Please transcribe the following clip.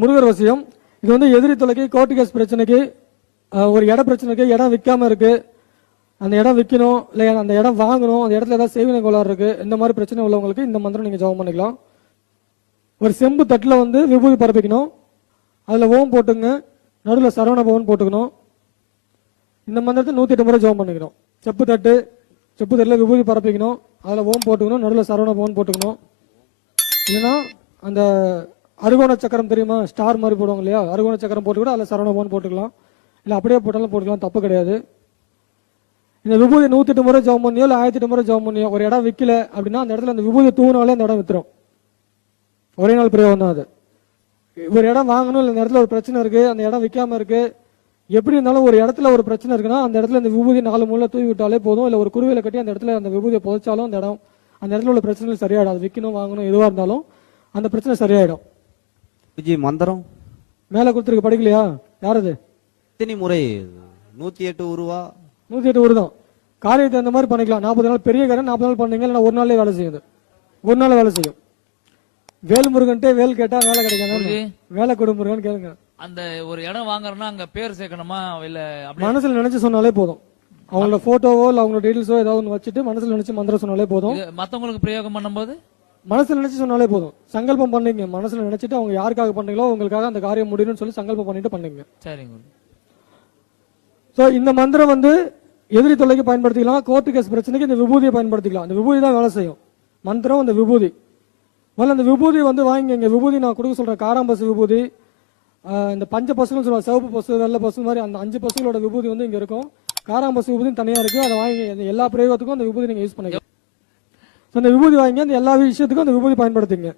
முருகர் வசியம். இது வந்து எதிரி தொலைக்கு கோர்ட்டு கேஸ் பிரச்சனைக்கு ஒரு இட பிரச்சனைக்கு இடம் விற்காம இருக்கு. அந்த இடம் விற்கணும் இல்லை அந்த இடம் வாங்கணும் அந்த இடத்துல ஏதாவது சேவின கோளாறு இருக்கு இந்த மாதிரி பிரச்சனை உள்ளவங்களுக்கு இந்த மந்திரம் நீங்க ஜபம் பண்ணிக்கலாம். ஒரு செம்பு தட்டில் வந்து விபூதி பரப்பிக்கணும். அதில் ஓம் போட்டுங்க. நடுவில் சரவண பவன் போட்டுக்கணும். இந்த மந்திரத்தை நூற்றி எட்டு முறை ஜபம் பண்ணிக்கணும். செப்பு தட்டு செப்பு தட்டில் விபூதி பரப்பிக்கணும். அதில் ஓம் போட்டுக்கணும் நடுவில் சரவண பவன் போட்டுக்கணும். இல்லைன்னா அந்த அருகோண சக்கரம் தெரியுமா? ஸ்டார் மாதிரி போடுவாங்க இல்லையா? அருகோண சக்கரம் போட்டு கூட அதில் சரவணபவன் போட்டுக்கலாம். இல்லை அப்படியே போட்டாலும் போட்டுக்கலாம் தப்பு கிடையாது. இந்த விபூதி நூற்றி எட்டு முறை ஜெபம் பண்ணியோ இல்லை ஆயிரத்தி எட்டு முறை ஜெபம் பண்ணியோ ஒரு இடம் விற்கல அப்படின்னா அந்த இடத்துல அந்த விபூதி தூவினாலே அந்த இடம் வித்துரும். ஒரே நாள் பிரயோகம் தான் அது. ஒரு இடம் வாங்கணும் இல்லை இந்த இடத்துல ஒரு பிரச்சனை இருக்குது அந்த இடம் விற்காம இருக்குது எப்படி இருந்தாலும் ஒரு இடத்துல ஒரு பிரச்சனை இருக்குன்னா அந்த இடத்துல இந்த விபூதி நாலு மூலை தூவி விட்டாலே போதும். இல்லை ஒரு குருவியில் கட்டி அந்த இடத்துல அந்த விபூதியை புதைச்சாலும் அந்த இடம் அந்த இடத்துல உள்ள பிரச்சனைகள் சரியாயிடும். அது விற்கணும் வாங்கணும் எதுவாக இருந்தாலும் அந்த பிரச்சனை சரியாயிடும். குருஜி மந்திரம்? மேலே கொடுத்துருக்கு படிக்கலையா? யார் அது எத்தனை முறை. நூத்தி எட்டு உருவா. நூற்றி எட்டு ஒரு தான் காரியத்தை அந்த மாதிரி பண்ணிக்கலாம். நாற்பது நாள் பெரிய காரியம் நாற்பது நாள் பண்ணீங்க இல்லைன்னா ஒரு நாள்லயே வேலை செய்யுது. ஒரு நாள் வேலை செய்யும். வேல் முருகன்ட்டே வேல் கேட்டா வேலை கிடைக்காது? வேலை கொடு முருகன் கேளுங்க. அந்த ஒரு இடம் வாங்குறோம்னா அங்க பேர் சேர்க்கணுமா? இல்ல அப்படி மனசுல நினைச்சு சொன்னாலே போதும். அவங்களோட போட்டோவோ இல்லை அவங்களோட டீட்டெயில்ஸோ ஏதாவது ஒன்று வச்சுட்டு மனசுல நினைச்சு மந்திரம் சொன்னாலே போதும். மத்தவங்களுக்கு பிரயோகம் பண்ணும்போது? மனசுல நினைச்சு சொன்னாலே போதும். சங்கல்பம் பண்ணீங்க. மனசுல நினைச்சிட்டு அவங்க யாருக்காக பண்ணீங்களோ உங்களுக்காக அந்த காரியம் முடியணும்னு சொல்லி சங்கல்பம் பண்ணிட்டு பண்ணீங்க. சரிங்க. ஸோ இந்த மந்திரம் வந்து எதிரி தொல்லைக்கு பயன்படுத்திக்கலாம் கோர்ட்டு கேஸ் பிரச்சனைக்கு இந்த விபூதியை பயன்படுத்திக்கலாம். இந்த விபூதி தான் வேலை செய்யும். மந்திரம் இந்த விபூதி. முதல்ல இந்த விபூதி வந்து வாங்கி இங்கே விபூதி நான் கொடுக்க சொல்கிறேன் காராம்பசு விபூதி இந்த பஞ்ச பசுகள் சொல்லுவாங்க. சிவப்பு பசு வெள்ளை பசு மாதிரி அந்த அஞ்சு பசுகளோட விபூதி வந்து இங்கே இருக்கும். காராம்பசு விபூதி தனியாக இருக்குது அதை வாங்கி எல்லா பிரயோகத்துக்கும் அந்த விபூதி நீங்கள் யூஸ் பண்ணிக்கலாம். அந்த விபூதி வாங்கி அந்த எல்லா விஷயத்துக்கும் அந்த விபூதி பயன்படுத்திங்க